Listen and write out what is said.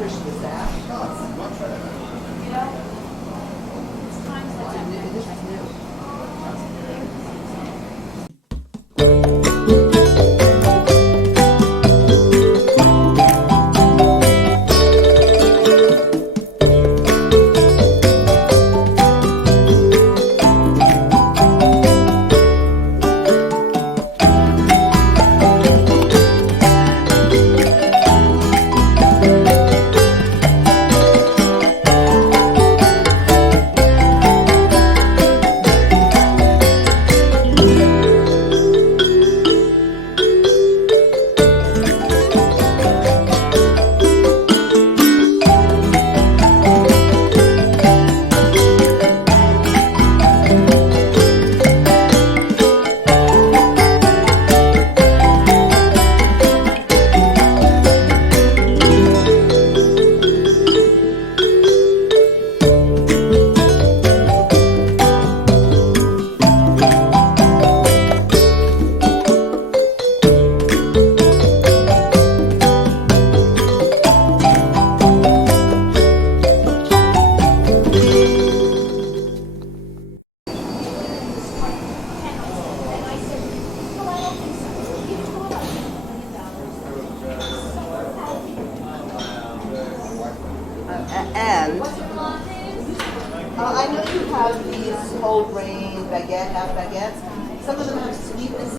push the sash. This is new. And I know you have these whole grain baguette, half baguettes. Some of them have sweetness